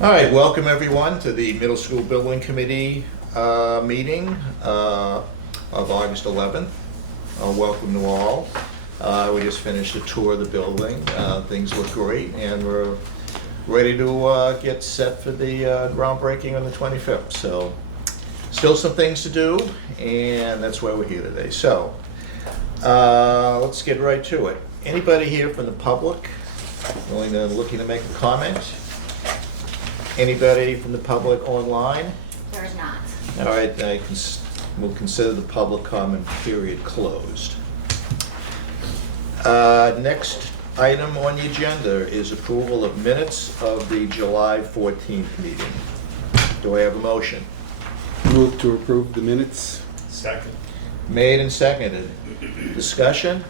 All right, welcome everyone to the Middle School Building Committee meeting of August 11th. Welcome to all. We just finished a tour of the building. Things look great, and we're ready to get set for the groundbreaking on the 25th. So, still some things to do, and that's why we're here today. So, let's get right to it. Anybody here from the public looking to make a comment? Anybody from the public online? There is not. All right, we'll consider the public comment period closed. Next item on the agenda is approval of minutes of the July 14th meeting. Do I have a motion? Move to approve the minutes. Second. Made and seconded. Discussion?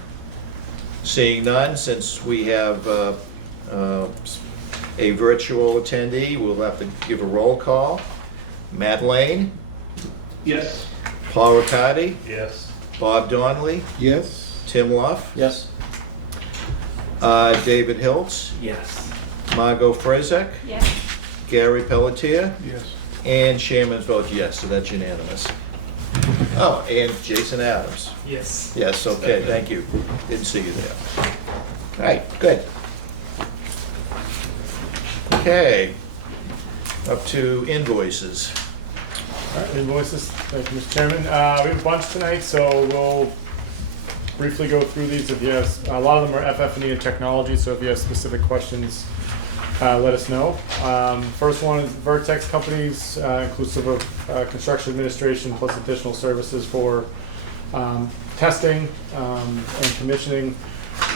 Seeing none, since we have a virtual attendee, we'll have to give a roll call. Matt Lane, Yes. Paul Riccardi, Yes. Bob Donnelly, Yes. Tim Luff, Yes. David Hiltz, Yes. Margot Frazek, Yes. Gary Pelletier, Yes. and chairman's vote yes, so that's unanimous. Oh, and Jason Adams. Yes. Yes, okay, thank you. Didn't see you there. All right, good. Okay, up to invoices. All right, invoices, thank you, Mr. Chairman. We have a bunch tonight, so we'll briefly go through these. If you have, a lot of them are FF&E and technology, so if you have specific questions, let us know. First one is Vertex Companies, inclusive of construction administration plus additional services for testing and commissioning.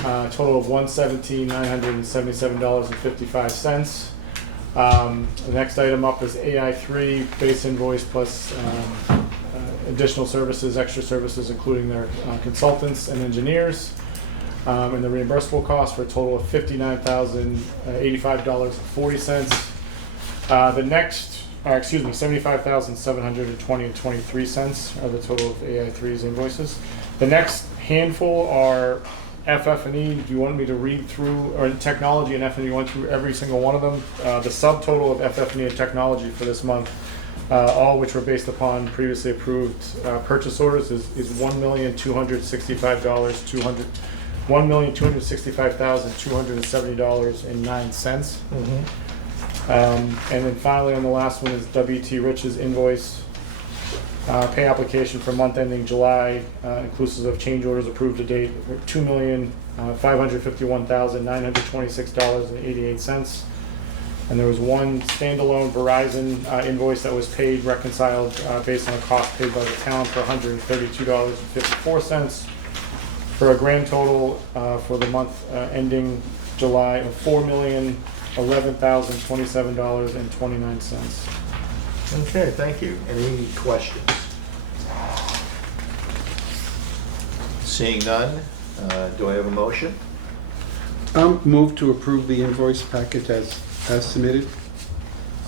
Total of $117,977.55. The next item up is AI3 base invoice plus additional services, extra services, including their consultants and engineers, and the reimbursable cost for a total of $59,085.40. The next, $75,720.23 are the total of AI3's invoices. The next handful are FF&E. Do you want me to read through, or technology and F&E, went through every single one of them? The subtotal of FF&E and technology for this month, all which were based upon previously approved purchase orders, is $1,265,270.09. And then finally on the last one is WT Rich's invoice. Pay application for month ending July, inclusive of change orders approved to date, $2,551,926.88. And there was one standalone Verizon invoice that was paid, reconciled based on a cost paid by the town for $132.54, for a grand total for the month ending July of $4,011,027.29. Okay, thank you. Any questions? Seeing none, do I have a motion? Move to approve the invoice packet as submitted.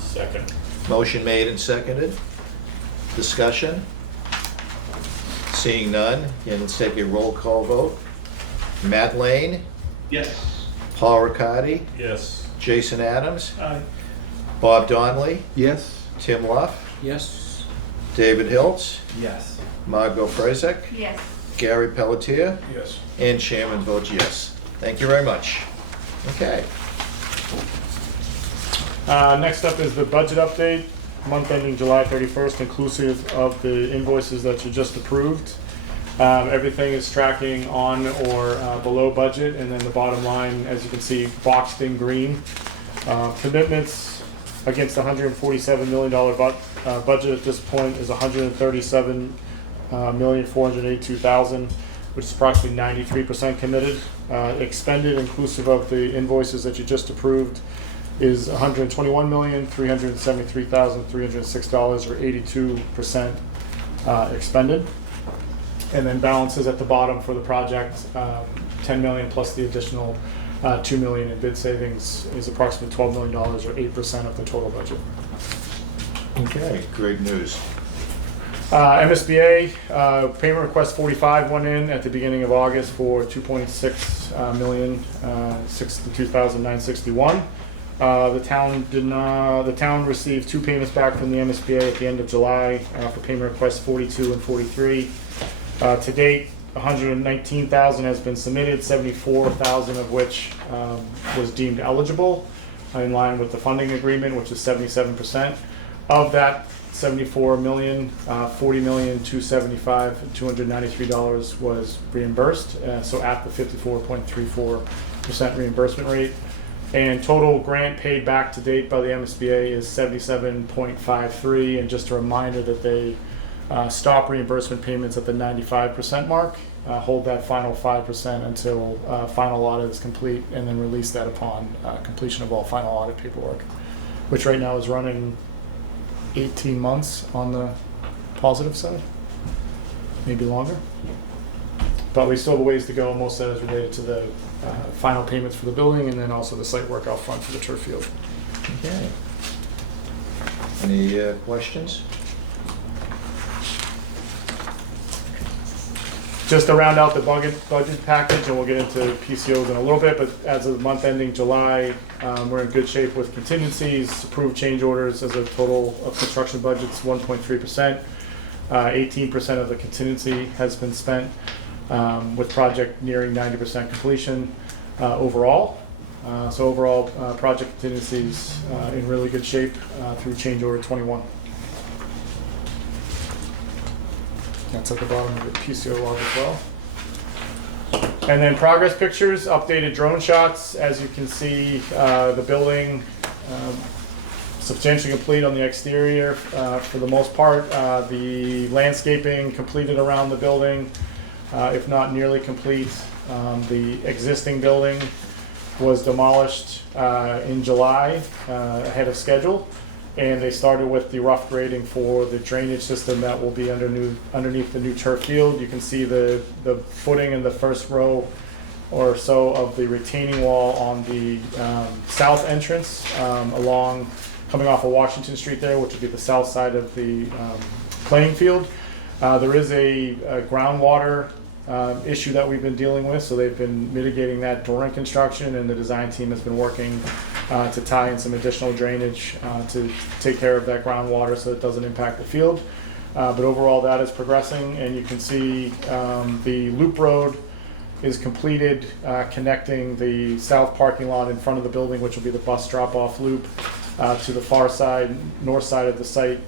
Second. Motion made and seconded. Discussion? Seeing none, again, let's take a roll call vote. Matt Lane, Yes. Paul Riccardi, Yes. Jason Adams, Aye. Bob Donnelly, Yes. Tim Luff, Yes. David Hiltz, Yes. Margot Frazek, Yes. Gary Pelletier, Yes. and chairman votes yes. Thank you very much. Okay. Next up is the budget update, month ending July 31st, inclusive of the invoices that you just approved. Everything is tracking on or below budget, and then the bottom line, as you can see, boxed in green. Commitments against the $147 million budget at this point is $137,482,000, which is approximately 93% committed. Expended, inclusive of the invoices that you just approved, is $121,373,306, or 82% expended. And then balances at the bottom for the project, 10 million plus the additional 2 million in bid savings is approximately $12 million or 8% of the total budget. Okay, great news. MSBA, payment request 45 went in at the beginning of August for 2.6 million, 62,961. The town received 2 payments back from the MSBA at the end of July for payment requests 42 and 43. To date, 119,000 has been submitted, 74,000 of which was deemed eligible in line with the funding agreement, which is 77%. Of that 74 million, 40 million, 275, and $293 was reimbursed, so at the 54.34% reimbursement rate. And total grant paid back to date by the MSBA is 77.53, and just a reminder that they stop reimbursement payments at the 95% mark, hold that final 5% until final audit is complete, and then release that upon completion of all final audit paperwork, which right now is running 18 months on the positive side, maybe longer. But we still have a ways to go. Most of that is related to the final payments for the building and then also the site work out front for the turf field. Okay. Any questions? Just to round out the budget package, and we'll get into PCOs in a little bit, but as of the month ending July, we're in good shape with contingencies, approved change orders as a total of construction budgets 1.3%. 18% of the contingency has been spent, with project nearing 90% completion overall. So overall, project contingencies in really good shape through change order 21. That's at the bottom of the PCO log as well. And then progress pictures, updated drone shots. As you can see, the building substantially complete on the exterior for the most part. The landscaping completed around the building, if not nearly complete. The existing building was demolished in July ahead of schedule. And they started with the rough grading for the drainage system that will be underneath the new turf field. You can see the footing in the first row or so of the retaining wall on the south entrance coming off of Washington Street there, which would be the south side of the playing field. There is a groundwater issue that we've been dealing with, so they've been mitigating that during construction, and the design team has been working to tie in some additional drainage to take care of that groundwater so it doesn't impact the field. But overall, that is progressing, and you can see the loop road is completed, connecting the south parking lot in front of the building, which will be the bus drop-off loop, to the far side, north side of the site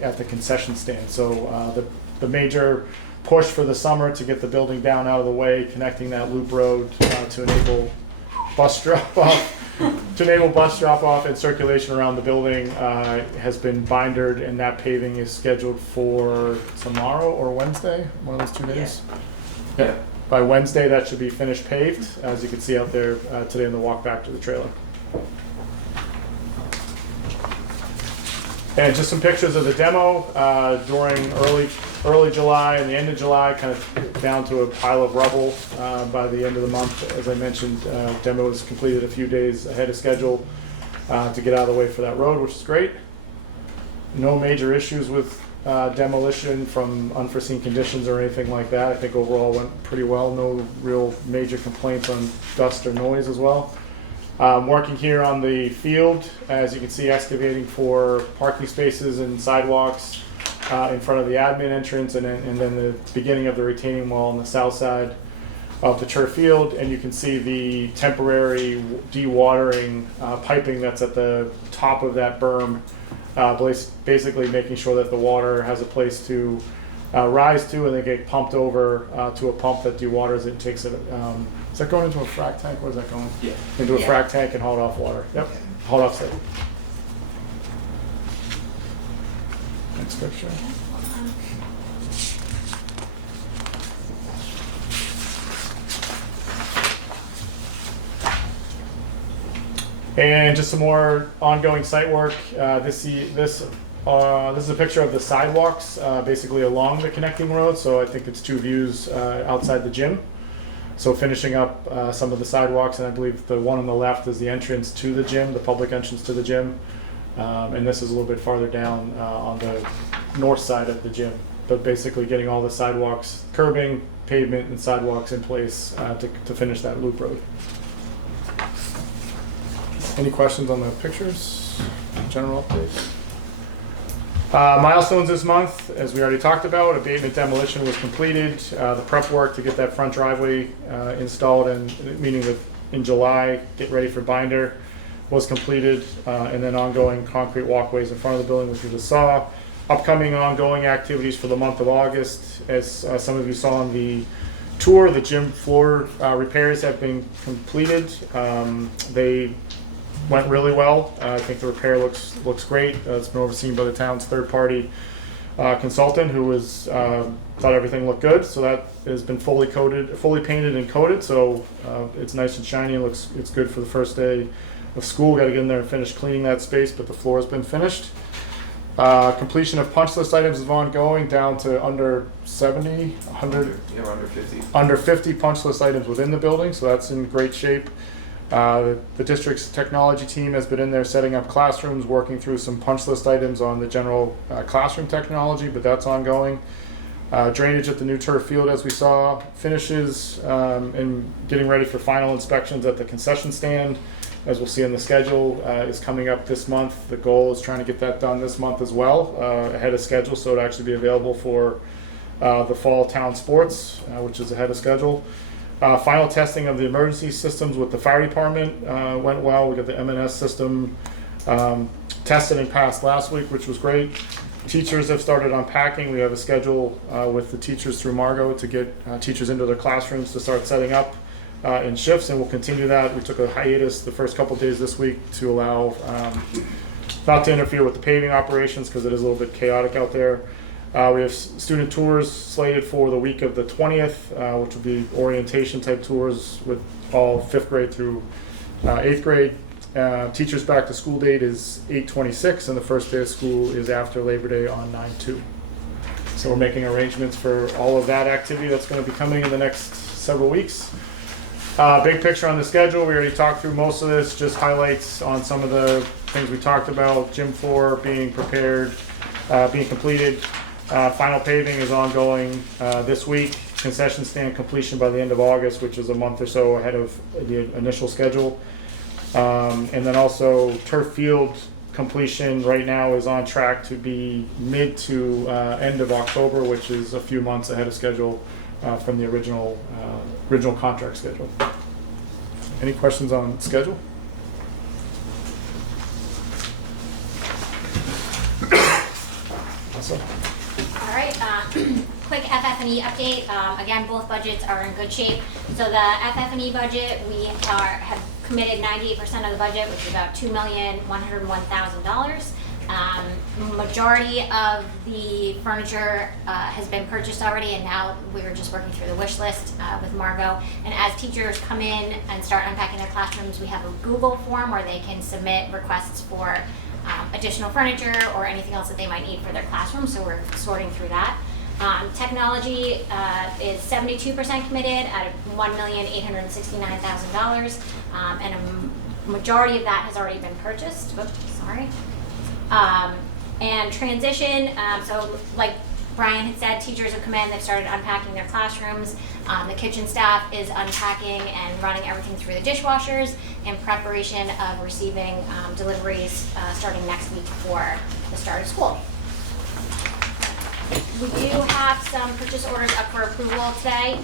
at the concession stand. So the major push for the summer to get the building down out of the way, connecting that loop road to enable bus drop-off. And circulation around the building has been bindered, and that paving is scheduled for tomorrow or Wednesday, one of those 2 days. Yeah. By Wednesday, that should be finished paved, as you can see out there today in the walk back to the trailer. And just some pictures of the demo during early July and the end of July, kind of down to a pile of rubble by the end of the month. As I mentioned, demo was completed a few days ahead of schedule to get out of the way for that road, which is great. No major issues with demolition from unforeseen conditions or anything like that. I think overall went pretty well. No real major complaints on dust or noise as well. Working here on the field, as you can see, excavating for parking spaces and sidewalks in front of the admin entrance, and then the beginning of the retaining wall on the south side of the turf field. And you can see the temporary dewatering piping that's at the top of that berm, basically making sure that the water has a place to rise to, and they get pumped over to a pump that dewaters it and takes it. Is that going into a frac tank? Where's that going? Yeah. Into a frac tank and hauled off water. Yep, hauled off site. Next picture. And just some more ongoing site work. This This is a picture of the sidewalks, basically along the connecting road. So I think it's two views outside the gym. So finishing up some of the sidewalks, and I believe the one on the left is the entrance to the gym, the public entrance to the gym. And this is a little bit farther down on the north side of the gym. But basically getting all the sidewalks, curbing, pavement, and sidewalks in place to finish that loop road. Any questions on the pictures? General update? Milestones this month, as we already talked about, abatement demolition was completed. The prep work to get that front driveway installed and meeting with in July, get ready for binder, was completed. And then ongoing concrete walkways in front of the building, which we just saw. Upcoming ongoing activities for the month of August, as some of you saw on the tour, the gym floor repairs have been completed. They went really well. I think the repair looks great. It's been overseen by the town's third-party consultant, who was thought everything looked good. So that has been fully painted and coated. So it's nice and shiny. It's good for the first day of school. Got to get in there and finish cleaning that space, but the floor has been finished. Completion of punch list items is ongoing, down to under 70, 100, under 50. under 50 punch list items within the building. So that's in great shape. The district's technology team has been in there setting up classrooms, working through some punch list items on the general classroom technology, but that's ongoing. Drainage at the new turf field, as we saw, finishes, and getting ready for final inspections at the concession stand, as we'll see in the schedule, is coming up this month. The goal is trying to get that done this month as well, ahead of schedule, so it'll actually be available for the fall town sports, which is ahead of schedule. Final testing of the emergency systems with the fire department went well. We got the M&S system tested and passed last week, which was great. Teachers have started unpacking. We have a schedule with the teachers through Margot to get teachers into their classrooms to start setting up in shifts, and we'll continue that. We took a hiatus the first couple days this week to allow not to interfere with the paving operations, because it is a little bit chaotic out there. We have student tours slated for the week of the 20th, which will be orientation type tours with all 5th grade through 8th grade. Teachers back to school date is 8/26, and the first day of school is after Labor Day on 9/2. So we're making arrangements for all of that activity that's going to be coming in the next several weeks. Big picture on the schedule, we already talked through most of this, just highlights on some of the things we talked about. Gym floor being prepared, being completed. Final paving is ongoing this week. Concession stand completion by the end of August, which is a month or so ahead of the initial schedule. And then also turf field completion right now is on track to be mid to end of October, which is a few months ahead of schedule from the original contract schedule. Any questions on schedule? Awesome. All right, quick FF&E update. Again, both budgets are in good shape. So the FF&E budget, we have committed 98% of the budget, which is about $2,101,000. Majority of the furniture has been purchased already, and now we were just working through the wish list with Margot. And as teachers come in and start unpacking their classrooms, we have a Google form where they can submit requests for additional furniture or anything else that they might need for their classroom, so we're sorting through that. Technology is 72% committed at $1,869,000, and a majority of that has already been purchased. Oops, sorry. And transition, so like Brian had said, teachers have come in, they've started unpacking their classrooms. The kitchen staff is unpacking and running everything through the dishwashers in preparation of receiving deliveries starting next week for the start of school. We do have some purchase orders up for approval today.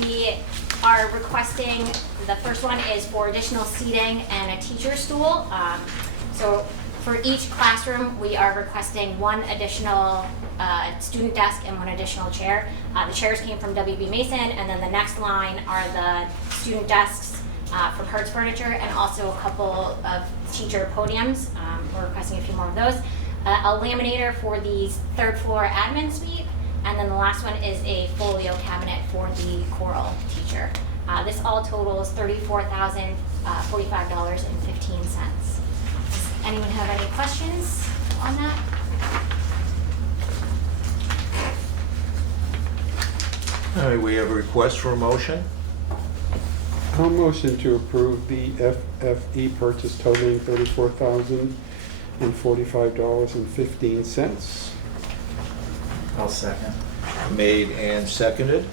We are requesting, the first one is for additional seating and a teacher stool. So for each classroom, we are requesting one additional student desk and one additional chair. The chairs came from WB Mason, and then the next line are the student desks from Hertz Furniture, and also a couple of teacher podiums. We're requesting a few more of those. A laminator for the third floor admin suite, and then the last one is a folio cabinet for the choral teacher. This all totals $34,045.15. Does anyone have any questions? on that. All right, we have a request for a motion. I'll motion to approve the FFE purchase totaling $34,045.15. I'll second. Made and seconded.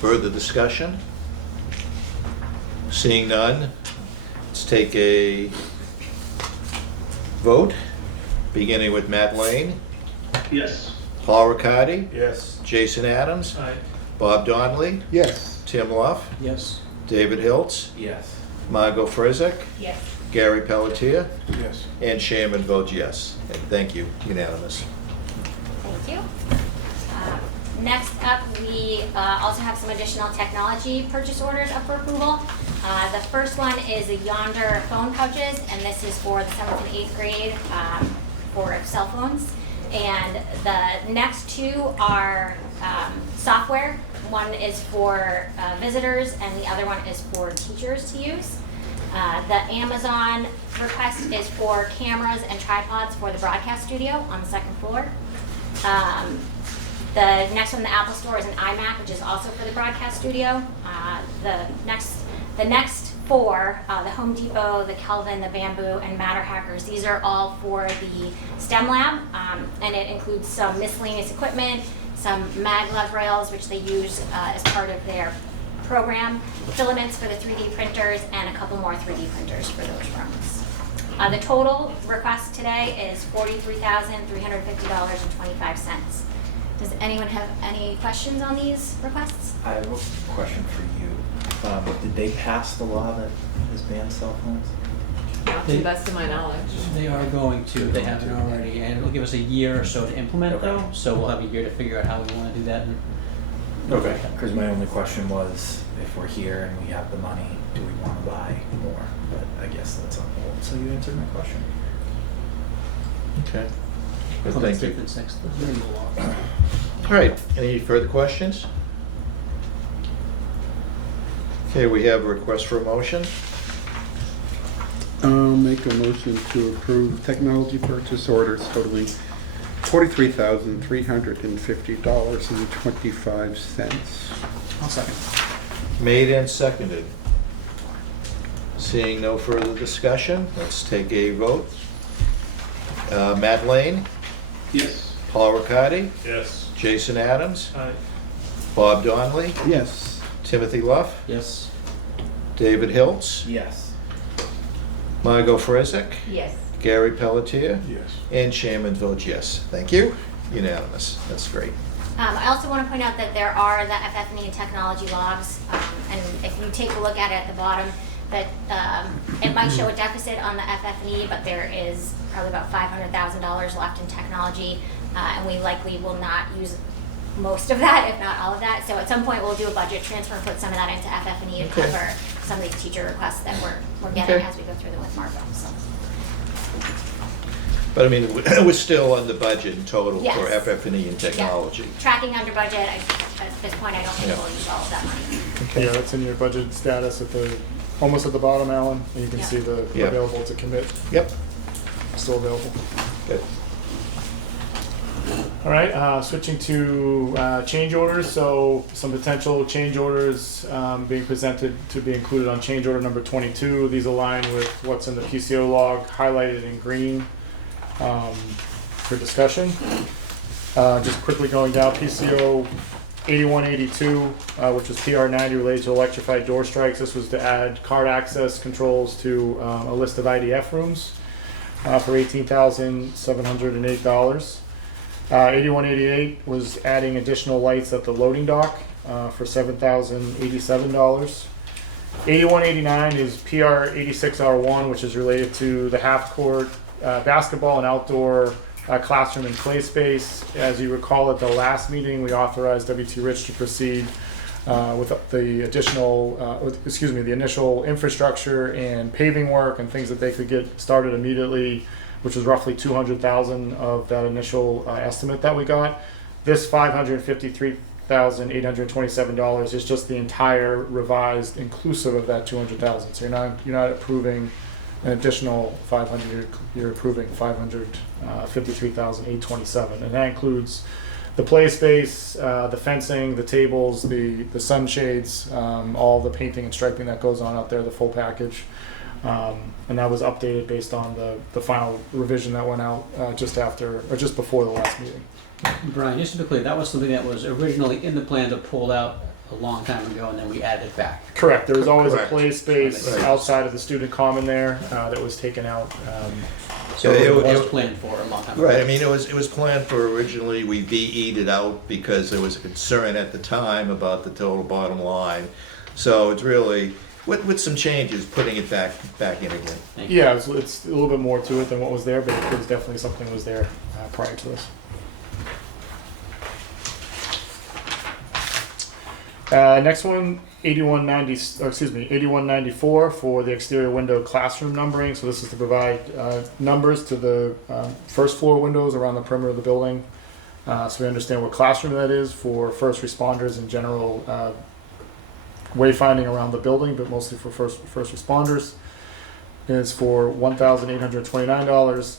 Further discussion? Seeing none, let's take a vote, beginning with Matt Lane, Yes. Paul Riccardi, Yes. Jason Adams, Aye. Bob Donnelly, Yes. Tim Luff, Yes. David Hiltz, Yes. Margot Frizzik, Yes. Gary Pelletier, Yes. and Chairman votes yes. And thank you, unanimous. Thank you. Next up, we also have some additional technology purchase orders up for approval. The first one is the Yonder phone pouches, and this is for the 7th and 8th grade for cell phones. And the next two are software. One is for visitors, and the other one is for teachers to use. The Amazon request is for cameras and tripods for the broadcast studio on the 2nd floor. The next one, the Apple Store, is an iMac, which is also for the broadcast studio. The next four, the Home Depot, the Kelvin, the Bamboo, and Matter Hackers, these are all for the STEM lab, and it includes some miscellaneous equipment, some maglev rails, which they use as part of their program, filaments for the 3D printers, and a couple more 3D printers for those rooms. The total request today is $43,350.25. Does anyone have any questions on these requests? I have a question for you. Did they pass the law that has banned cell phones? Not to the best of my knowledge. They are going to, they haven't already, and it'll give us a year or so to implement Okay. though, so we'll have a year to figure out how we wanna do that. And Okay. Because my only question was, if we're here and we have the money, do we want to buy more? But I guess that's on hold. So you answered my question. Okay. Good, Well, thank that's you. if it's next, the law. All right, any further questions? Okay, we have a request for a motion. I'll make a motion to approve technology purchase orders totaling $43,350.25. I'll second. Made and seconded. Seeing no further discussion, let's take a vote. Matt Lane, Yes. Paul Riccardi, Yes. Jason Adams, Aye. Bob Donnelly, Yes. Timothy Luff, Yes. David Hiltz, Yes. Margot Frizzik, Yes. Gary Pelletier, Yes. and Chairman votes yes. Thank you. Unanimous. That's great. I also want to point out that there are the FF&E and technology logs, and if you take a look at it at the bottom, that it might show a deficit on the FF&E, but there is probably about $500,000 left in technology, and we likely will not use most of that, if not all of that. So at some point, we'll do a budget transfer and put some of that into FF&E to Okay. cover some of these teacher requests that we're getting Okay. as we go through them with Margot. So But I mean, we're still under budget in total for Yes. FF&E and technology. tracking under budget. At this point, I don't think Yeah. we'll use all of that money. Yeah, it's in your budget status at the, almost at the bottom, Alan, and you can Yeah. see the Yeah. available to commit, Yep, still available. good. All right, switching to change orders. So some potential change orders being presented to be included on change order number 22. These align with what's in the PCO log, highlighted in green for discussion. Just quickly going down, PCO 8182, which was PR 90 related to electrified door strikes. This was to add card access controls to a list of IDF rooms for $18,708. 8188 was adding additional lights at the loading dock for $7,087. 8189 is PR 86R1, which is related to the half-court basketball and outdoor classroom and play space. As you recall, at the last meeting, we authorized WT Rich to proceed with the additional, the initial infrastructure and paving work and things that they could get started immediately, which was roughly $200,000 of that initial estimate that we got. This $553,827 is just the entire revised inclusive of that $200,000. So you're not approving an additional 500, you're approving 553,827, and that includes the play space, the fencing, the tables, the sunshades, all the painting and striping that goes on out there, the full package. And that was updated based on the final revision that went out just after, or just before the last meeting. Brian, just to be clear, that was something that was originally in the plan that pulled out a long time ago, and then we added it back. Correct, there was always Correct. a play space Right. outside of the student common there that was taken out. So Yeah, it it- was it- planned for a long time ago. Right, I mean, it was planned for originally, we VE'd it out because there was a concern at the time about the total bottom line. So it's really, with some changes, putting it back in again. Thank you. Yeah, it's a little bit more to it than what was there, but it was definitely something that was there prior to this. Next one, 8194 for the exterior window classroom numbering. So this is to provide numbers to the first floor windows around the perimeter of the building. So we understand what classroom that is for first responders and general wayfinding around the building, but mostly for first responders. Is for $1,829.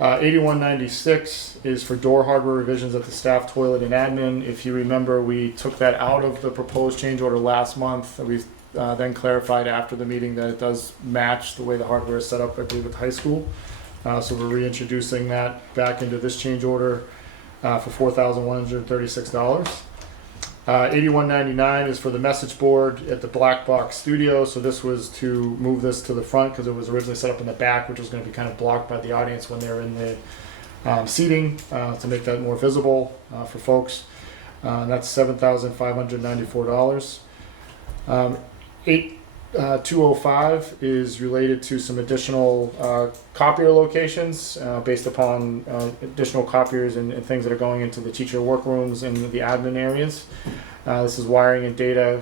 8196 is for door hardware revisions at the staff toilet and admin. If you remember, we took that out of the proposed change order last month. We then clarified after the meeting that it does match the way the hardware is set up, I believe, at the high school. So we're reintroducing that back into this change order for $4,136. 8199 is for the message board at the Black Box Studio. So this was to move this to the front because it was originally set up in the back, which was going to be kind of blocked by the audience when they're in the seating to make that more visible for folks. That's $7,594. 8205 is related to some additional copier locations based upon additional copiers and things that are going into the teacher workrooms and the admin areas. This is wiring and data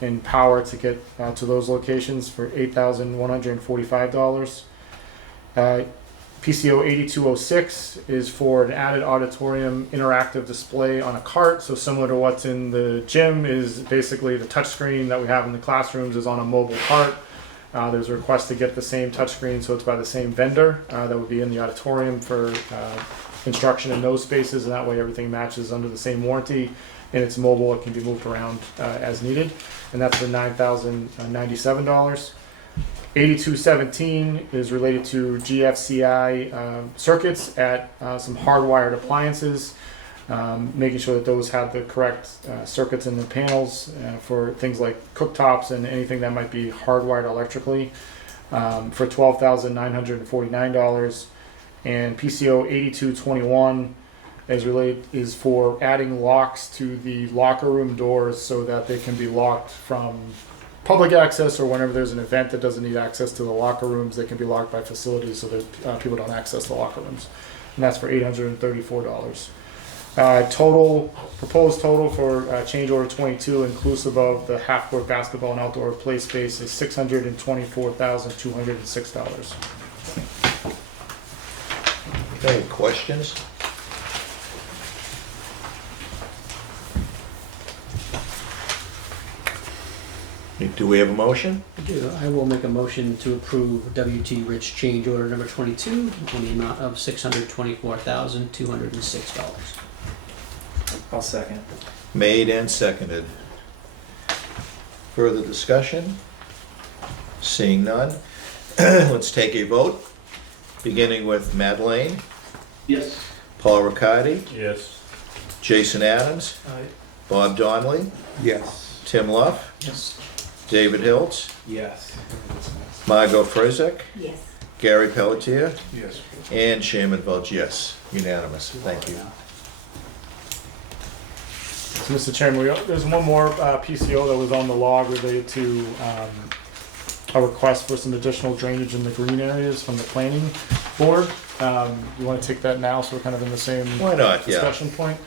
and power to get to those locations for $8,145. PCO 8206 is for an added auditorium interactive display on a cart. So similar to what's in the gym is basically the touchscreen that we have in the classrooms is on a mobile cart. There's a request to get the same touchscreen, so it's by the same vendor that would be in the auditorium for instruction in those spaces, and that way everything matches under the same warranty. And it's mobile; it can be moved around as needed, and that's for $9,097. 8217 is related to GFCI circuits at some hardwired appliances, making sure that those have the correct circuits in the panels for things like cooktops and anything that might be hardwired electrically for $12,949. And PCO 8221 is for adding locks to the locker room doors so that they can be locked from public access, or whenever there's an event that doesn't need access to the locker rooms, they can be locked by facilities so that people don't access the locker rooms. And that's for $834. Proposed total for change order 22, inclusive of the half-court basketball and outdoor play space, is $624,206. Okay, questions? Do we have a motion? I do. I will make a motion to approve WT Rich change order number 22 in the amount of $624,206. I'll second. Made and seconded. Further discussion? Seeing none. Let's take a vote, beginning with Madeleine, Yes. Paul Riccardi, Yes. Jason Adams, Bob Donnelly, Yes. Tim Luff, Yes. David Hiltz, Yes. Margot Frizek, Yes. Gary Pelletier, Yes. and Chairman votes yes. Unanimous. Thank you. So, Mr. Chairman, there's one more PCO that was on the log related to a request for some additional drainage in the green areas from the planning board. You want to take that now, so we're kind of in the same Why not? Yeah. discussion point?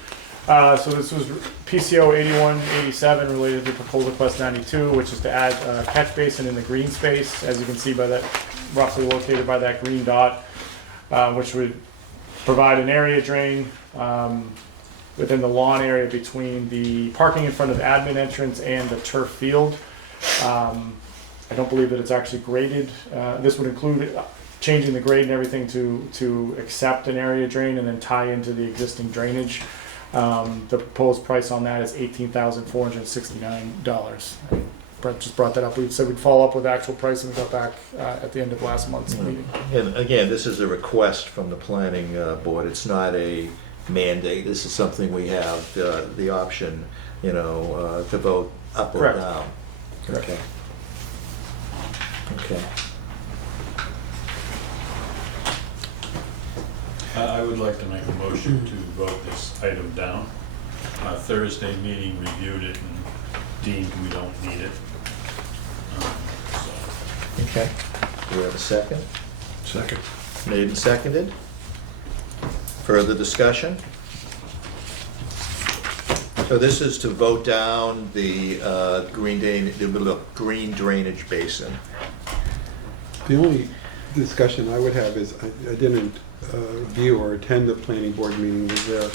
So this was PCO 8187 related to proposal request 92, which is to add a catch basin in the green space, as you can see by that, roughly located by that green dot, which would provide an area drain within the lawn area between the parking in front of the admin entrance and the turf field. I don't believe that it's actually graded. This would include changing the grade and everything to accept an area drain and then tie into the existing drainage. The proposed price on that is $18,469. Brett just brought that up. We said we'd follow up with actual price and we got back at the end of last month's meeting. And again, this is a request from the planning board. It's not a mandate. This is something we have the option, to vote up or Correct. down. Correct. Okay. Okay. I would like to make a motion to vote this item down. Thursday meeting reviewed it and deemed we don't need it. So, Okay. Do we have a second? Second. Made and seconded. Further discussion? So this is to vote down the green drainage basin. The only discussion I would have is, I didn't view or attend the planning board meeting. Was there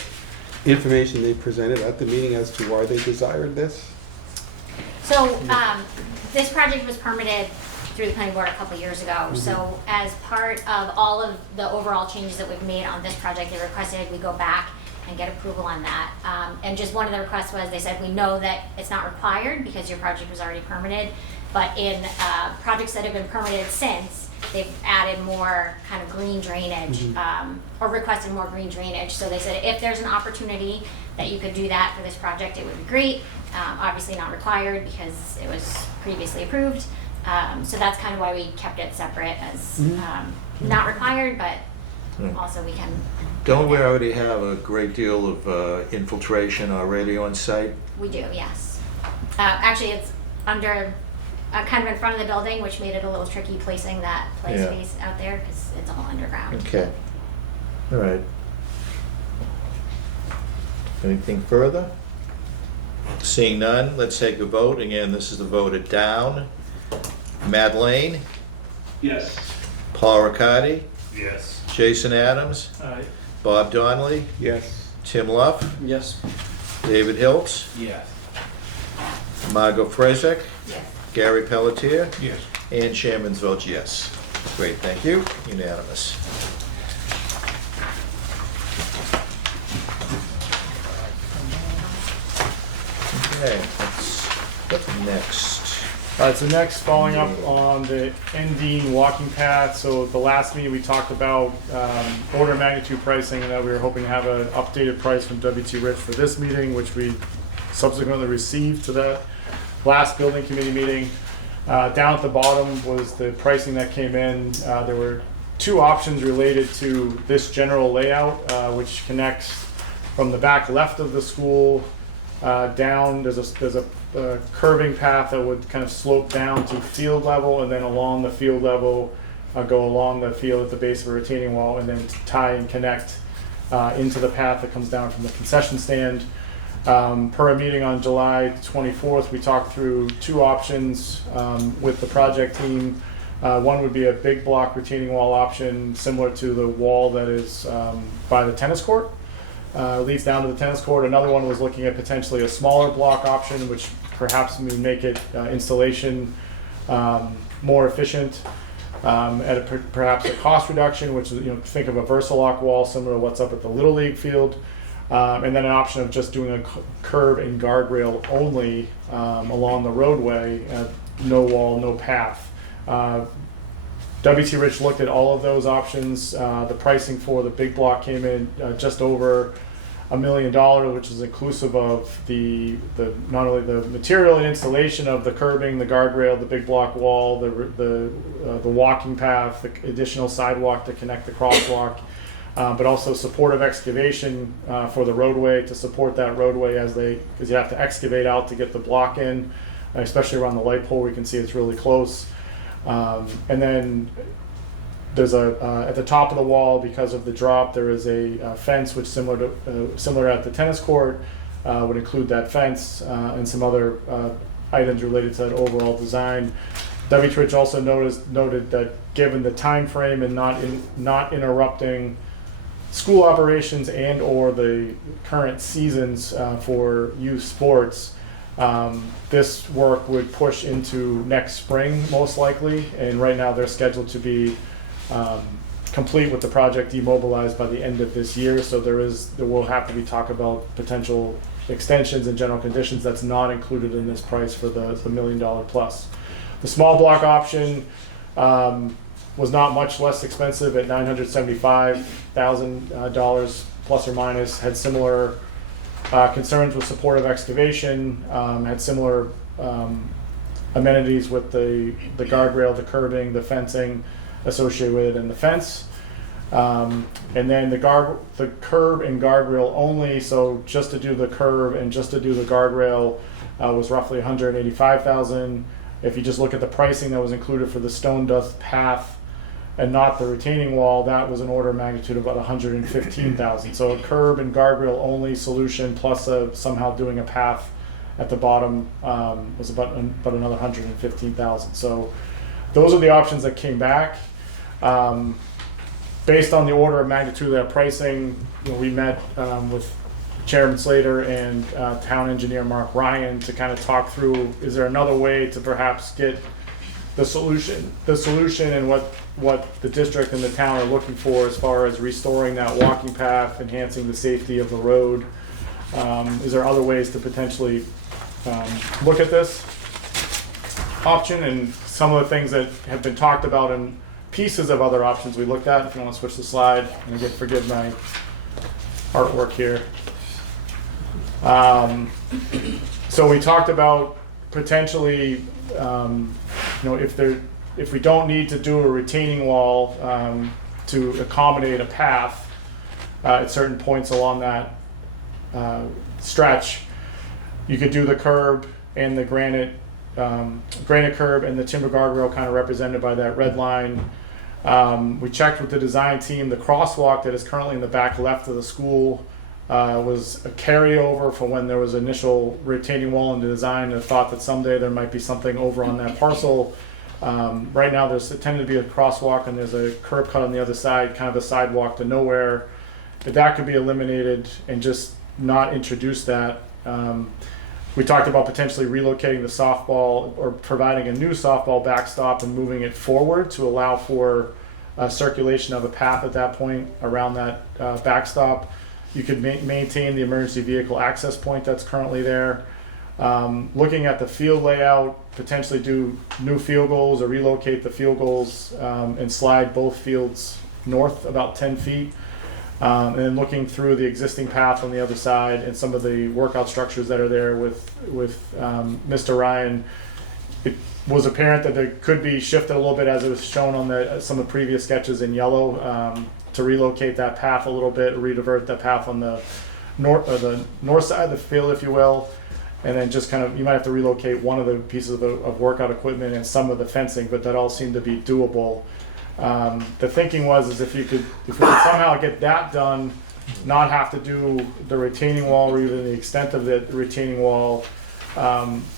information they presented at the meeting as to why they desired this? So, this project was permitted through the planning board a couple years ago. So as part of all of the overall changes that we've made on this project, they requested we go back and get approval on that. And just one of the requests was, they said, we know that it's not required because your project was already permitted, but in projects that have been permitted since, they've added more kind of green drainage, or requested more green drainage. So they said, if there's an opportunity that you could do that for this project, it would be great. Obviously not required because it was previously approved. So that's kind of why we kept it separate as not required, but also we can. Don't we already have a great deal of infiltration already on site? We do, yes. Actually, it's under, kind of in front of the building, which made it a little tricky placing that play Yeah. space out there because it's all underground. Okay. All right. Anything further? Seeing none, let's take a vote. Again, this is the vote at down. Madeleine, Yes. Paul Riccardi, yes. Jason Adams, Aye. Bob Donnelly, Yes. Tim Luff, Yes. David Hiltz, Yes. Margot Frazek, Yes. Gary Pelletier, Yes. and Chairman's votes yes. Great, thank you. Unanimous. Okay, what's next? All right, so next, following up on the Endine walking path. So at the last meeting, we talked about order of magnitude pricing, and that we were hoping to have an updated price from W.T. Rich for this meeting, which we subsequently received to that last building committee meeting. Down at the bottom was the pricing that came in. There were two options related to this general layout, which connects from the back left of the school down. There's a curving path that would kind of slope down to field level, and then along the field level, go along the field at the base of a retaining wall, and then tie and connect into the path that comes down from the concession stand. Per a meeting on July 24th, we talked through two options with the project team. One would be a big block retaining wall option, similar to the wall that is by the tennis court. Leads down to the tennis court. Another one was looking at potentially a smaller block option, which perhaps would make it installation more efficient at perhaps a cost reduction, which is, think of a Versalock wall similar to what's up at the Little League field. And then an option of just doing a curb and guardrail only along the roadway, no wall, no path. W.T. Rich looked at all of those options. The pricing for the big block came in just over $1 million, which is inclusive of the not only the material and installation of the curbing, the guardrail, the big block wall, the walking path, the additional sidewalk to connect the crosswalk, but also supportive excavation for the roadway to support that roadway because you have to excavate out to get the block in, especially around the light pole where you can see it's really close. And then there's at the top of the wall, because of the drop, there is a fence which similar at the tennis court, would include that fence and some other items related to that overall design. W.T. Rich also noted that given the time frame and not interrupting school operations and or the current seasons for youth sports, This work would push into next spring, most likely, and right now they're scheduled to be complete with the project demobilized by the end of this year, so there will have to be talk about potential extensions and general conditions. That's not included in this price for the $1 million plus. The small block option was not much less expensive at $975,000 plus or minus, had similar concerns with supportive excavation, had similar amenities with the guardrail, the curbing, the fencing associated with it, and the fence. And then the curb and guardrail only, so just to do the curb and just to do the guardrail was roughly $185,000. If you just look at the pricing that was included for the stone dust path and not the retaining wall, that was an order of magnitude of about $115,000. So a curb and guardrail only solution plus somehow doing a path at the bottom was about another $115,000. So those are the options that came back. Based on the order of magnitude of that pricing, we met with Chairman Slater and town engineer Mark Ryan to kind of talk through, is there another way to perhaps get the solution and what the district and the town are looking for as far as restoring that walking path, enhancing the safety of the road. Is there other ways to potentially look at this option? And some of the things that have been talked about in pieces of other options we looked at. If you want to switch the slide, and again, forgive my artwork here. So we talked about potentially, if we don't need to do a retaining wall to accommodate a path at certain points along that stretch, you could do the curb and the granite curb and the timber guardrail kind of represented by that red line. We checked with the design team. The crosswalk that is currently in the back left of the school was a carryover from when there was initial retaining wall in the design, and the thought that someday there might be something over on that parcel. Right now there's tended to be a crosswalk and there's a curb cut on the other side, kind of a sidewalk to nowhere. If that could be eliminated and just not introduce that. We talked about potentially relocating the softball or providing a new softball backstop and moving it forward to allow for circulation of a path at that point around that backstop. You could maintain the emergency vehicle access point that's currently there. Looking at the field layout, potentially do new field goals or relocate the field goals and slide both fields north about 10 feet. And then looking through the existing path on the other side and some of the workout structures that are there with Mr. Ryan, it was apparent that there could be shifted a little bit as it was shown on some of the previous sketches in yellow to relocate that path a little bit, redivert that path on the north side of the field, if you will, and then just kind of, you might have to relocate one of the pieces of workout equipment and some of the fencing, but that all seemed to be doable. The thinking was if we could somehow get that done, not have to do the retaining wall or even the extent of the retaining wall,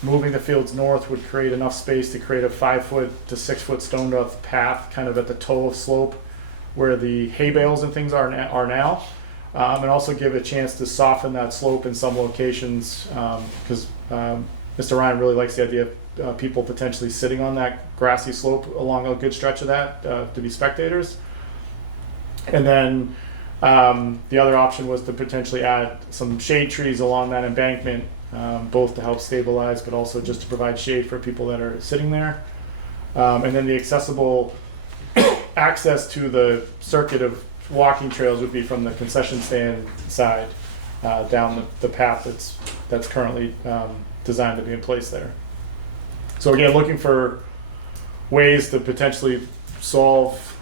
moving the fields north would create enough space to create a 5 foot to 6 foot stone dust path kind of at the toe of slope where the hay bales and things are now, and also give a chance to soften that slope in some locations because Mr. Ryan really likes the idea of people potentially sitting on that grassy slope along a good stretch of that to be spectators. And then the other option was to potentially add some shade trees along that embankment, both to help stabilize but also just to provide shade for people that are sitting there. And then the accessible access to the circuit of walking trails would be from the concession stand side down the path that's currently designed to be in place there. So again, looking for ways to potentially solve,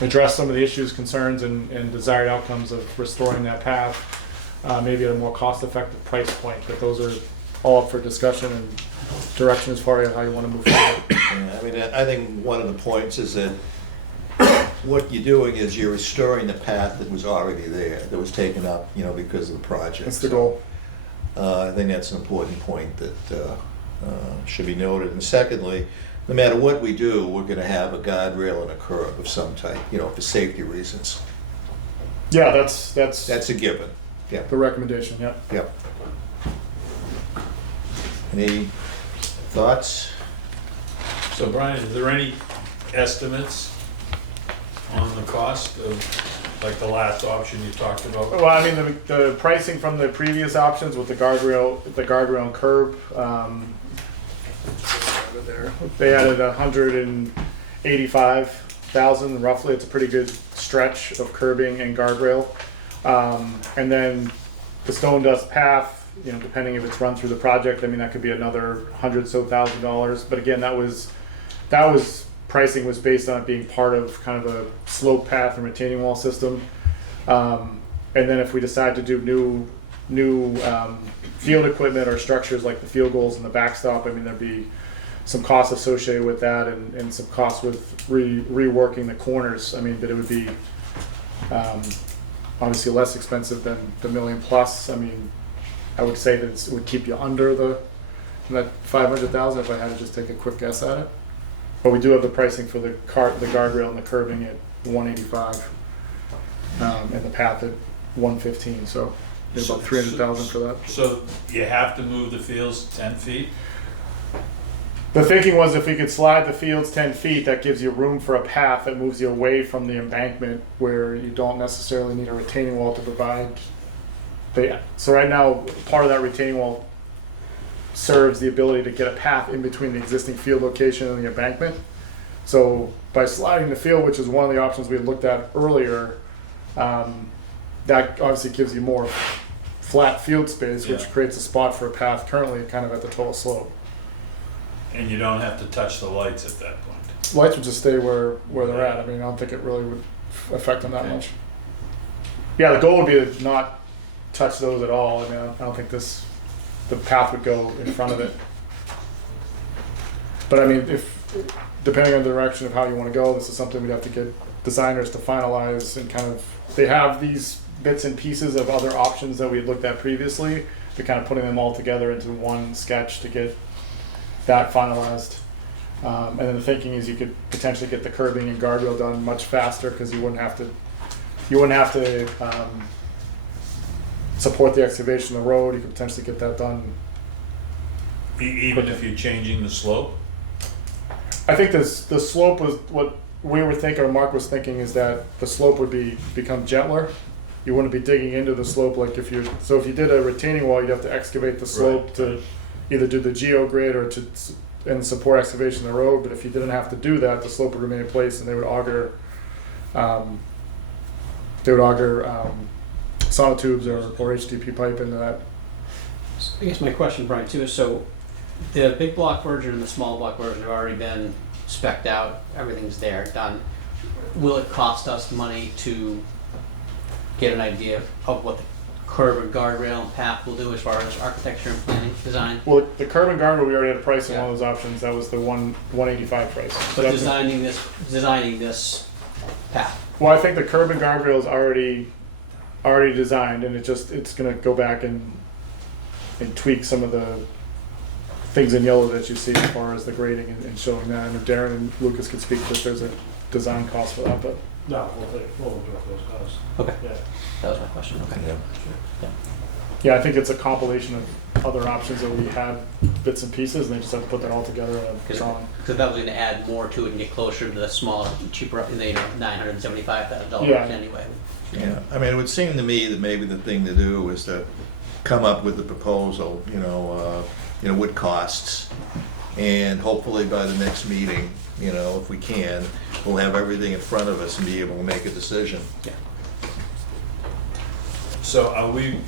address some of the issues, concerns, and desired outcomes of restoring that path, maybe at a more cost-effective price point. But those are all up for discussion and direction as far as how you want to move forward. Yeah, I mean, I think one of the points is that what you're doing is you're restoring the path that was already there, that was taken up, because of the project. That's the goal. I think that's an important point that should be noted. And secondly, no matter what we do, we're going to have a guardrail and a curb of some type, for safety reasons. Yeah, that's That's a given. Yeah. the recommendation. Yeah. Yep. Any thoughts? So Brian, is there any estimates on the cost of, like the last option you talked about? Well, I mean, the pricing from the previous options with the guardrail and curb, they added 185,000 roughly. It's a pretty good stretch of curbing and guardrail. And then the stone dust path, you know, depending if it's run through the project, I mean, that could be another $100,000. But again, that was pricing was based on it being part of kind of a slope path and retaining wall system. And then if we decide to do new field equipment or structures like the field goals and the backstop, I mean, there'd be some costs associated with that and some costs with reworking the corners. I mean, but it would be obviously less expensive than the $1 million plus. I mean, I would say that it would keep you under that 500,000 if I had to just take a quick guess at it. But we do have the pricing for the guardrail and the curbing at 185, and the path at 115. So there's about 300,000 for that. So you have to move the fields 10 feet? The thinking was if we could slide the fields 10 feet, that gives you room for a path that moves you away from the embankment where you don't necessarily need a retaining wall to provide. So right now, part of that retaining wall serves the ability to get a path in between the existing field location and the embankment. So by sliding the field, which is one of the options we had looked at earlier, that obviously gives you more flat field space, which Yeah. creates a spot for a path currently kind of at the total slope. And you don't have to touch the lights at that point? Lights would just stay where they're at. I mean, I don't think it really would affect them that Okay. much. Yeah, the goal would be to not touch those at all. I mean, I don't think the path would go in front of it. But I mean, depending on the direction of how you want to go, this is something we'd have to get designers to finalize and kind of, they have these bits and pieces of other options that we had looked at previously, to kind of putting them all together into one sketch to get that finalized. And then the thinking is you could potentially get the curbing and guardrail done much faster because you wouldn't have to support the excavation of the road. You could potentially get that done. Even if you're changing the slope? I think the slope was what we were thinking, or Mark was thinking, is that the slope would become gentler. You wouldn't be digging into the slope like if you did a retaining wall, you'd have to excavate the slope Right. to either do the geogrid or and support excavation of the road. But if you didn't have to do that, the slope would remain in place, and they would auger sonotubes or HDP pipe into that. I guess my question, Brian, too, is so the big block version and the small block version have already been spec'd out, everything's there, done. Will it cost us money to get an idea of what the curb and guardrail and path will do as far as architecture and planning design? Well, the curb and guardrail, we already had a price on Yeah. one of those options. That was the 185 price. So But that's- designing this path. Well, I think the curb and guardrail is already designed, and it's gonna go back and tweak some of the things in yellow that you see as far as the grading and showing that. And if Darren and Lucas could speak to if there's a design cost for that, but No, we'll do those costs. Okay, Yeah. that was my question, okay. yeah, I think it's a compilation of other options that we had bits and pieces, and they just have to put that all together in a drawing. Because that was gonna add more to it and get closer to the smaller, cheaper, $975,000 Yeah. anyway. Yeah, I mean, it would seem to me that maybe the thing to do is to come up with a proposal, with costs. And hopefully by the next meeting, if we can, we'll have everything in front of us and be able to make a decision. Yeah. So are we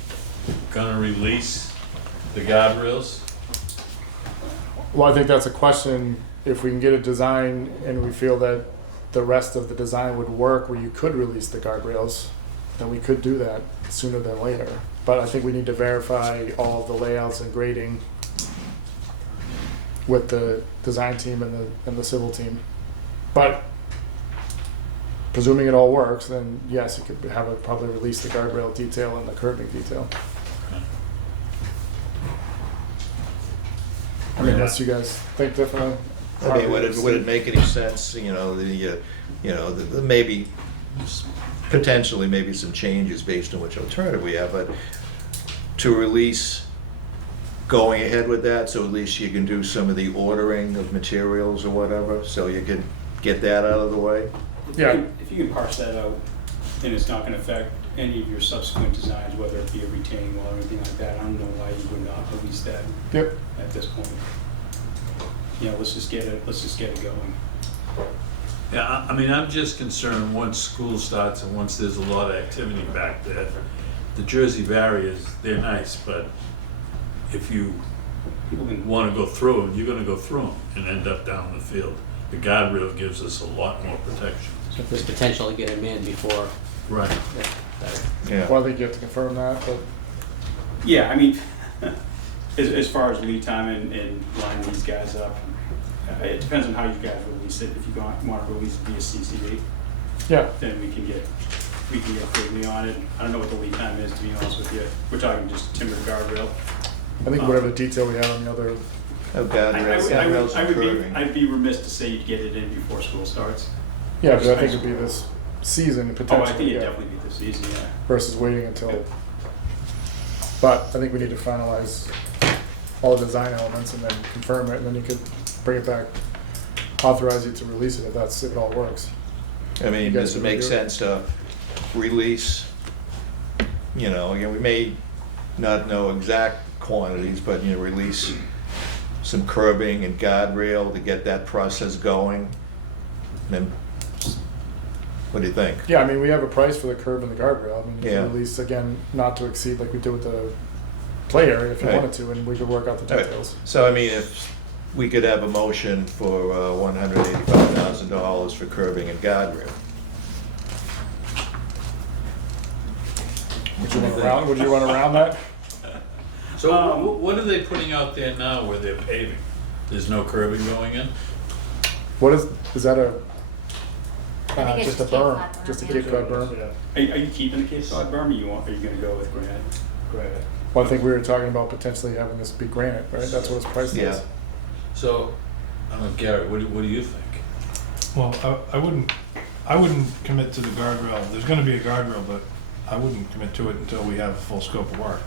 gonna release the guardrails? Well, I think that's a question. If we can get a design and we feel that the rest of the design would work where you could release the guardrails, then we could do that sooner than later. But I think we need to verify all of the layouts and grading with the design team and the civil team. But presuming it all works, then yes, you could probably release the guardrail detail and the curbing detail. I mean, unless you guys think differently. I mean, would it make any sense, maybe, potentially maybe some changes based on which alternative we have, but to release going ahead with that, so at least you can do some of the ordering of materials or whatever, so you can get that out of the way. Yeah. If you can parse that out, then it's not gonna affect any of your subsequent designs, whether it be a retaining wall or anything like that. I don't know why you would not release that Yep. at this point. You know, let's just get it going. Yeah, I mean, I'm just concerned, once school starts and once there's a lot of activity back there, the Jersey barriers, they're nice, but if you People can, want to go through them, you're gonna go through them and end up down the field. The guardrail gives us a lot more protection. So if there's potential to get them in before, Right. that, Yeah. Well, I think you have to confirm that, but yeah, I mean, as far as lead time and lining these guys up, it depends on how you guys release it. If you want to release it via CCD, yeah, then we can get quickly on it. I don't know what the lead time is, to be honest with you. We're talking just timber guardrail. I think whatever detail we had on the other, Oh, guardrails, guardrails and curbing. I'd be remiss to say you'd get it in before school starts. yeah, but I think it'd be this season Oh, I think potentially, it'd yeah, definitely be this season, yeah. versus waiting until. But I think we need to finalize all the design elements and then confirm it, and then you could bring it back, authorize you to release it if it all works. I mean, You guys does it can make review it? sense to release, you know, again, we may not know exact quantities, but, you know, release some curbing and guardrail to get that process going? Then, what do you think? Yeah, I mean, we have a price for the curb and the guardrail. I mean, you Yeah. can release, again, not to exceed like we did with the play area if you Right. wanted to, and we could work out the Right. details. So, I mean, if we could have a motion for $185,000 for curbing and guardrail. Would you want to round that? So what are they putting out there now where they're paving? There's no curbing going in? What is that I think it's just a just Cape berm, Cod berm, just a yeah. Cape Cod berm? Are you keeping the Cape Cod berm, or are you gonna go with granite? Granite. Well, I think we were talking about potentially having this be granite, right? That's what it's priced Yeah. as. So, Garrett, what do you think? Well, I wouldn't commit to the guardrail. There's gonna be a guardrail, but I wouldn't commit to it until we have a full scope of work.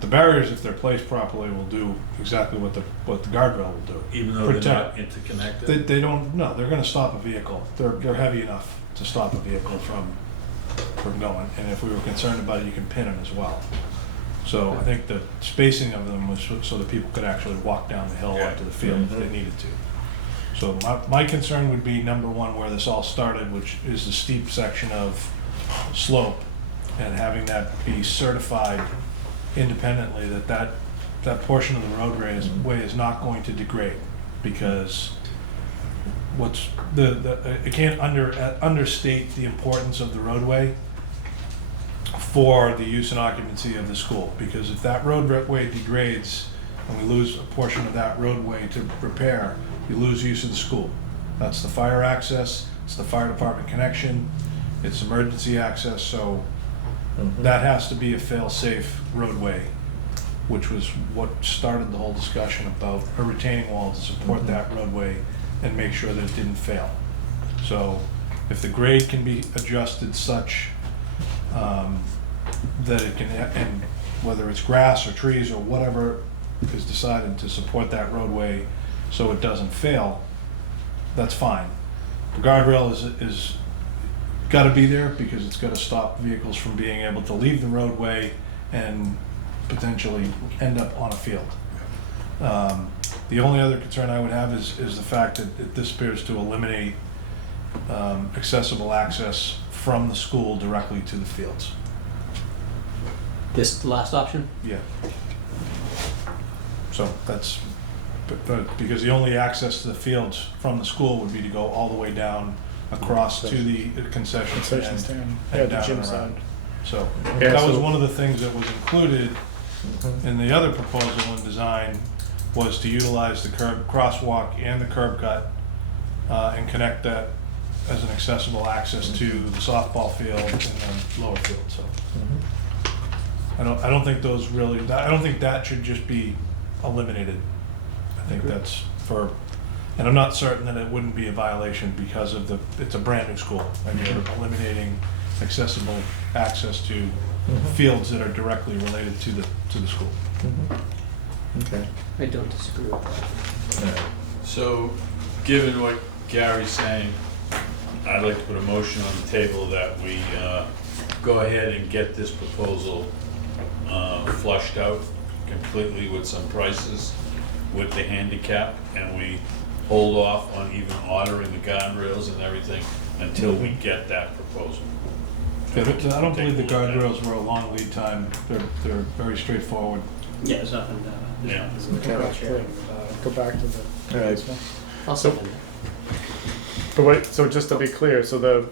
The barriers, if they're placed properly, will do exactly what the guardrail will do. Even though they're not Protect. interconnected? They don't, no, they're gonna stop a vehicle. They're heavy enough to stop a vehicle from going. And if we were concerned about it, you can pin them as well. So I think the spacing of them was so that people could actually walk down the hill onto the field if they needed to. So my concern would be, number one, where this all started, which is the steep section of slope, and having that be certified independently, that portion of the roadway is not going to degrade, because I can't understate the importance of the roadway for the use and occupancy of the school, because if that roadway degrades and we lose a portion of that roadway to repair, you lose use of the school. That's the fire access, it's the fire department connection, it's emergency access, so that has to be a fail-safe roadway, which was what started the whole discussion about a retaining wall to support that roadway and make sure that it didn't fail. So if the grade can be adjusted such that it can, and whether it's grass or trees or whatever is decided to support that roadway so it doesn't fail, that's fine. The guardrail is got to be there because it's got to stop vehicles from being able to leave the roadway and potentially end up on a field. The only other concern I would have is the fact that this appears to eliminate accessible access from the school directly to the fields. this last option? Yeah. So that's, because the only access to the fields from the school would be to go all the way down across to the concession Concession stand stand, yeah, and the down gym and side. around. So Yeah, that was so- one of the things that was included in the other proposal and design, was to utilize the curb crosswalk and the curb cut and connect that as an accessible access to the softball field and the lower field. So I don't think those really, I don't think that should just be eliminated. I think that's for, and I'm not certain that it wouldn't be a violation because of it's a brand new school, and you're eliminating accessible access to fields that are directly related to the school. Okay. I don't disagree with that. All right. So, given what Gary's saying, I'd like to put a motion on the table that we go ahead and get this proposal flushed out completely with some prices with the handicap, and we hold off on even ordering the guardrails and everything until we get that proposal. Yeah, I don't believe the guardrails were a long lead time. They're very straightforward. Yeah, there's nothing, Yeah. Go back to the. All right. I'll second that. But wait, so just to be clear, so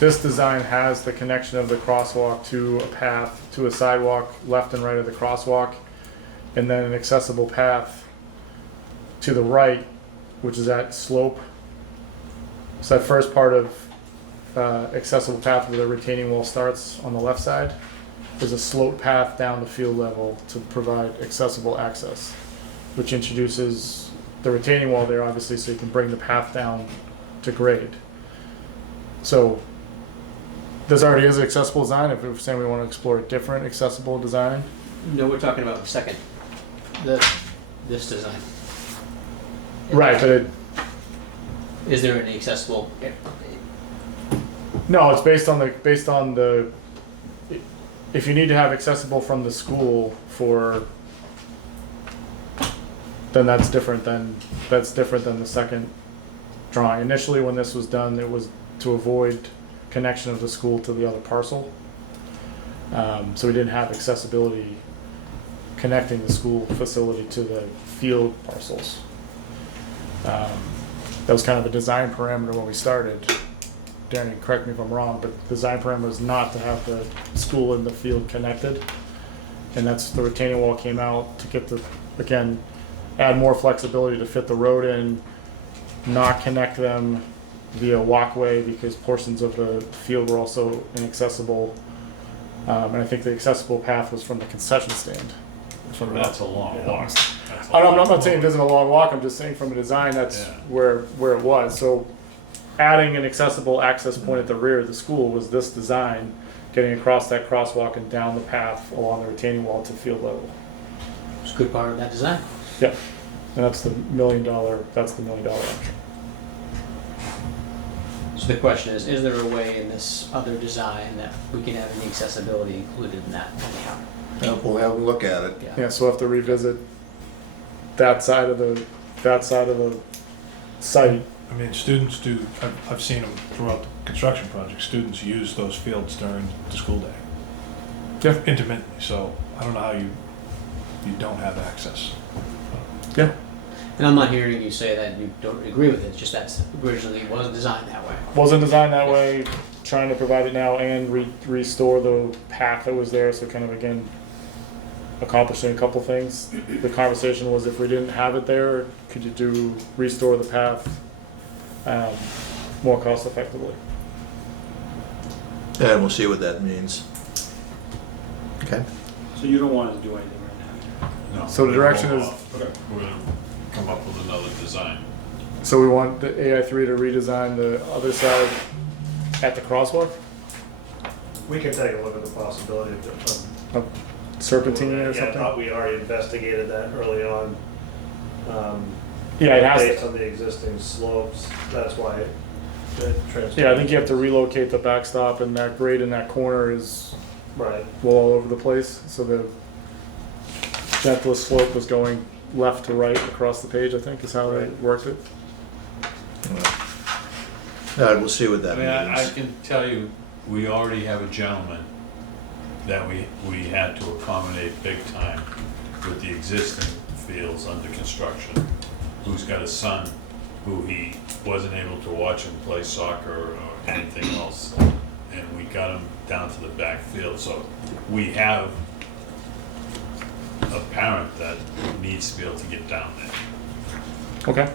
this design has the connection of the crosswalk to a path, to a sidewalk, left and right of the crosswalk, and then an accessible path to the right, which is that slope. So that first part of accessible path where the retaining wall starts on the left side is a slope path down to field level to provide accessible access, which introduces the retaining wall there, obviously, so you can bring the path down to grade. So this already is an accessible design. If we're saying we want to explore a different accessible design, No, we're talking about the second, this design. right? But Is there any accessible? no, it's based on the. If you need to have accessible from the school then that's different than the second drawing. Initially, when this was done, it was to avoid connection of the school to the other parcel. So we didn't have accessibility connecting the school facility to the field parcels. That was kind of a design parameter when we started. Danny, correct me if I'm wrong, but the design parameter is not to have the school and the field connected. And that's, the retaining wall came out to get again, add more flexibility to fit the road in, not connect them via walkway because portions of the field were also inaccessible. And I think the accessible path was from the concession stand. That's a long walk. I'm not saying it isn't a long walk, I'm just saying from a design, that's Yeah. where it was. So adding an accessible access point at the rear of the school was this design, getting across that crosswalk and down the path along the retaining wall to field level. It's a good part of that design. Yep. And that's the $1 million option. So the question is there a way in this other design that we can have any accessibility included in that anyhow? We'll have a look at it. Yeah, so we'll have to revisit that side of the site. I mean, students do, I've seen them throughout the construction project, students use those fields during the school day. Yeah. Intermittently, so I don't know how you don't have access. Yeah. And I'm not hearing you say that you don't agree with it, it's just that originally it wasn't designed that way. Wasn't designed that way, trying to provide it now and restore the path that was there, so kind of again, accomplishing a couple things. The conversation was if we didn't have it there, could you restore the path more cost effectively? And we'll see what that means. Okay. So you don't want to do anything right now? No, So the we're gonna direction hold is- off. We're gonna come up with another design. So we want the AI3 to redesign the other side at the crosswalk? We can take a look at the possibility of Serpentine or Yeah, something? we already investigated that early on. Yeah, it has Based to. on the existing slopes, that's why it transpired. Yeah, I think you have to relocate the backstop, and that grade in that corner is Right, well all over the place. So the gentlest slope was going left to right across the page, I think, is how they Right. worked it. All right, we'll see what I that mean, I means. can tell you, we already have a gentleman that we had to accommodate big time with the existing fields under construction, who's got a son who he wasn't able to watch him play soccer or anything else, and we got him down to the back field, so we have a parent that needs to be able to get down there. Okay.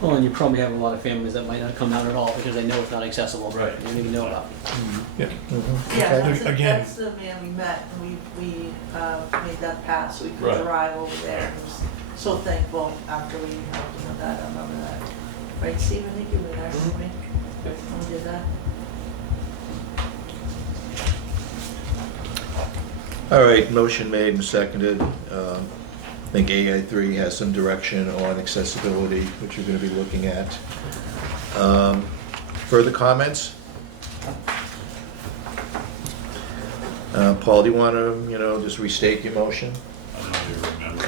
Well, and you probably have a lot of families that might not come out at all because they know it's not accessible. Right. They don't even know about it. Yeah. Yeah, Again- that's the man we met, and we made that pass, so we could Right. drive over there. And was so thankful after we helped him with that, I remember that. Right, Steve, I think you were there, weren't we? When we did that? All right, motion made and seconded. I think AI3 has some direction on accessibility, which you're going to be looking at. Further comments? Paul, do you want to, just restate your motion? I don't even remember.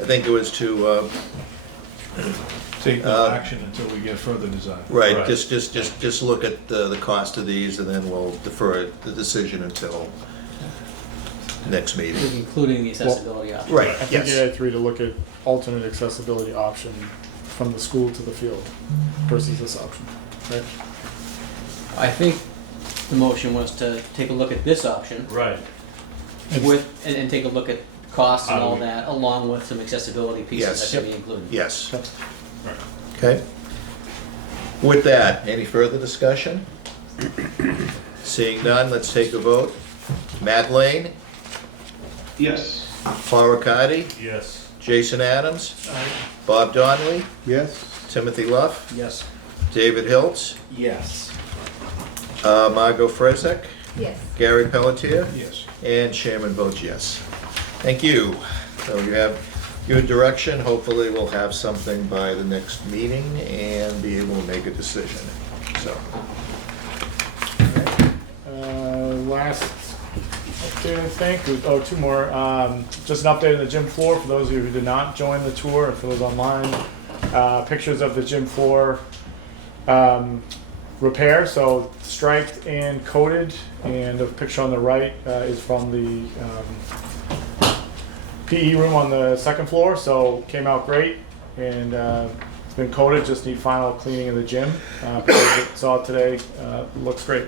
I think it was to, Take no action until we get further design. right, Right. just look at the cost of these, and then we'll defer the decision until next meeting. Including the accessibility option. Right, I think yes. AI3 to look at alternate accessibility option from the school to the field versus this option, right? I think the motion was to take a look at this option Right. and take a look at costs and How do all we- that, along with some accessibility pieces Yes. that should be included. Yes. Right. Okay. With that, any further discussion? Seeing none, let's take a vote. Matt Lane, Yes. Paul Riccardi, Yes. Jason Adams, Bob Donnelly, Yes? Timothy Luff, Yes. David Hiltz, Yes. Margot Fresek, Yes. Gary Pelletier, Yes. and Chairman votes yes. Thank you. So you have your direction. Hopefully we'll have something by the next meeting and be able to make a decision. So, Last update, I think, oh, two more. Just an update on the gym floor for those of you who did not join the tour and for those online. Pictures of the gym floor repair, so striped and coated, and the picture on the right is from the PE room on the second floor, so came out great, and it's been coated, just need final cleaning of the gym. Saw it today, looks great.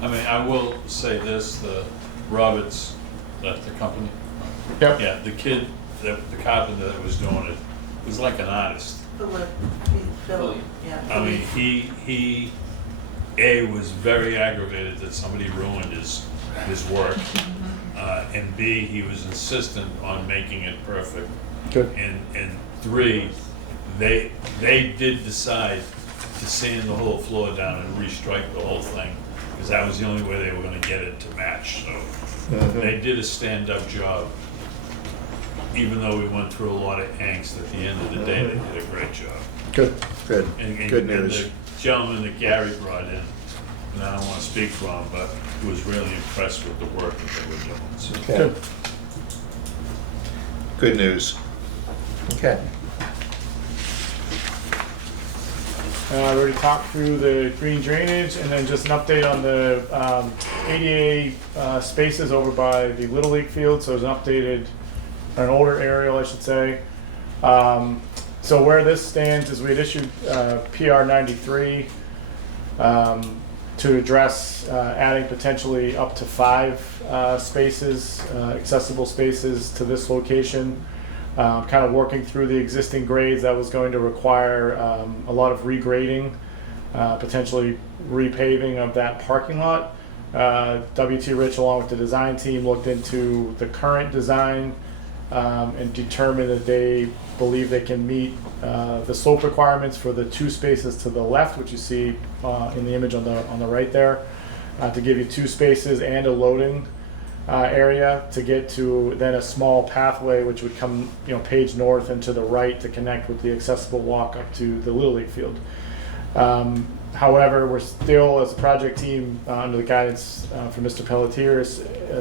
I mean, I will say this, the Roberts, that's the company? Yep. Yeah, the kid, the carpenter that was doing it, was like an artist. Phil, yeah. I mean, he was very aggravated that somebody ruined his work. And B, he was insistent on making it perfect. Good. And three, they did decide to sand the whole floor down and restrike the whole thing, because that was the only way they were gonna get it to match, so. They did a stand-up job, even though we went through a lot of angst. At the end of the day, they did a great job. Good. good, And good news. the gentleman that Gary brought in, and I don't wanna speak for him, but he was really impressed with the work that they were doing, so. Okay, Good. good news. Okay. We already talked through the green drainage, and then just an update on the ADA spaces over by the Little League field. So there's an updated, an older aerial, I should say. So where this stands is we had issued PR 93 to address adding potentially up to 5 spaces, accessible spaces to this location. Kind of working through the existing grades that was going to require a lot of regrading, potentially repaving of that parking lot. WT Rich, along with the design team, looked into the current design and determined that they believe they can meet the slope requirements for the 2 spaces to the left, which you see in the image on the right there, to give you 2 spaces and a loading area to get to then a small pathway which would come, page north and to the right to connect with the accessible walk up to the Little League field. However, we're still, as a project team, under the guidance from Mr. Pelletier,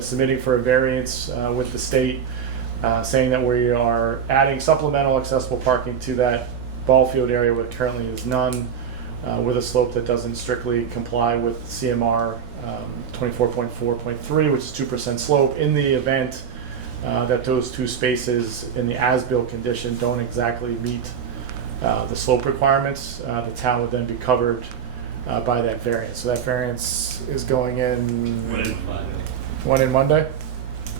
submitting for a variance with the state, saying that we are adding supplemental accessible parking to that ball field area where currently is none, with a slope that doesn't strictly comply with CMR 24.4.3, which is 2% slope. In the event that those 2 spaces in the as-built condition don't exactly meet the slope requirements, the town would then be covered by that variance. So that variance is going in. One in Monday?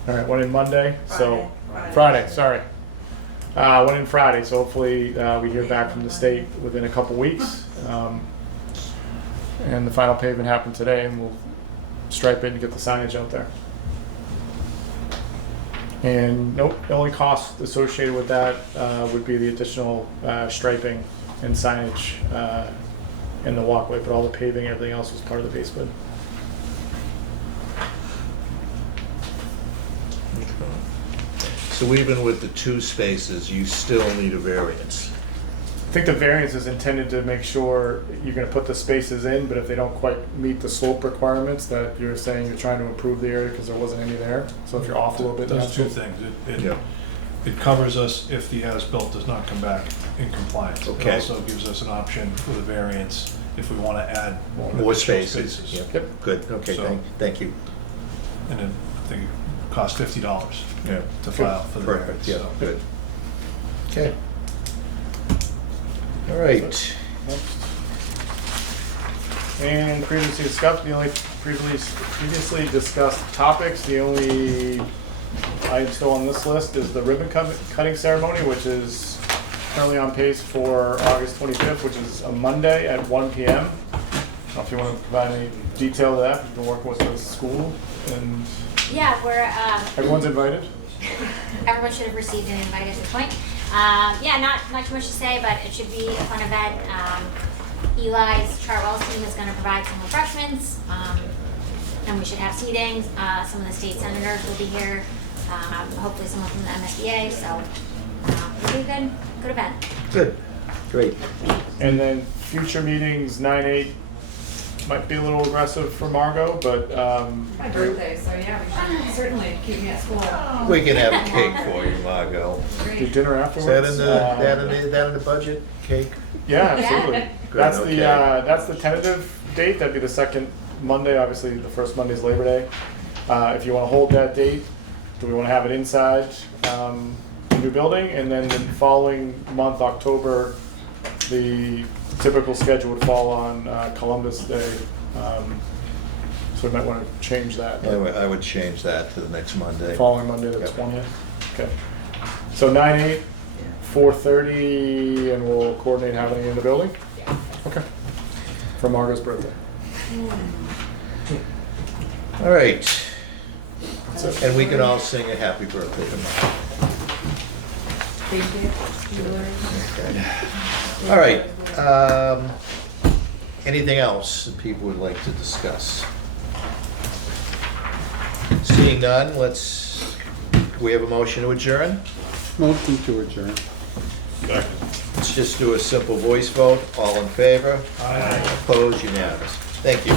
All right, one in Monday. So Friday, sorry. One in Friday, so hopefully we hear back from the state within a couple weeks. And the final pavement happened today, and we'll stripe it and get the signage out there. And nope, the only cost associated with that would be the additional striping and signage in the walkway, but all the paving and everything else was part of the base bid. So even with the 2 spaces, you still need a variance? I think the variance is intended to make sure you're gonna put the spaces in, but if they don't quite meet the slope requirements, that you're saying you're trying to improve the area because there wasn't any there. So if you're off a little bit. Does 2 that's- things. Yeah. It covers us if the as-built does not come back in compliance. It Okay. also gives us an option with a variance if we want to add More additional spaces? Yeah. Yep. Good, okay, So- thank you. And then I think it costs $50 Yeah. to file for the Perfect, variance. yeah, so. good. Okay. All right. And previously discussed, previously discussed topics, the only item still on this list is the ribbon cutting ceremony, which is currently on pace for August 25th, which is a Monday at 1 p.m. I don't know if you want to provide any detail to that. You've been working with the school, and Yeah, we're, everyone's invited. everyone should have received an invite at this point. Yeah, not too much to say, but it should be a fun event. Eli's Chartwell's team is gonna provide some refreshments, and we should have seating. Some of the state senators will be here, hopefully someone from the MSBA, so, it'll be a good event. Good, great. And then future meetings, 9/8 might be a little aggressive for Margot, but My birthday, so yeah, we should certainly keep me at school. We can have a cake for you, Margot. do dinner Is afterwards. that in the budget, cake? Yeah, absolutely. Good, That's okay. that's the tentative date. That'd be the second Monday. Obviously, the first Monday is Labor Day. If you want to hold that date, do we want to have it inside the new building? And then the following month, October, the typical schedule would fall on Columbus Day. So we might want to change that. I would change that to the next Monday. Following Monday, the Yep. 20th. Okay. So 9/8, 4:30, and we'll coordinate having it in the building? Okay. For Margot's birthday. All right, That's it. and we can all sing a happy birthday tomorrow. Okay. All right, anything else that people would like to discuss? Seeing none, we have a motion to adjourn? Motion to adjourn. Let's just do a simple voice vote. All in favor? Aye. Opposed, unanimous. Thank you.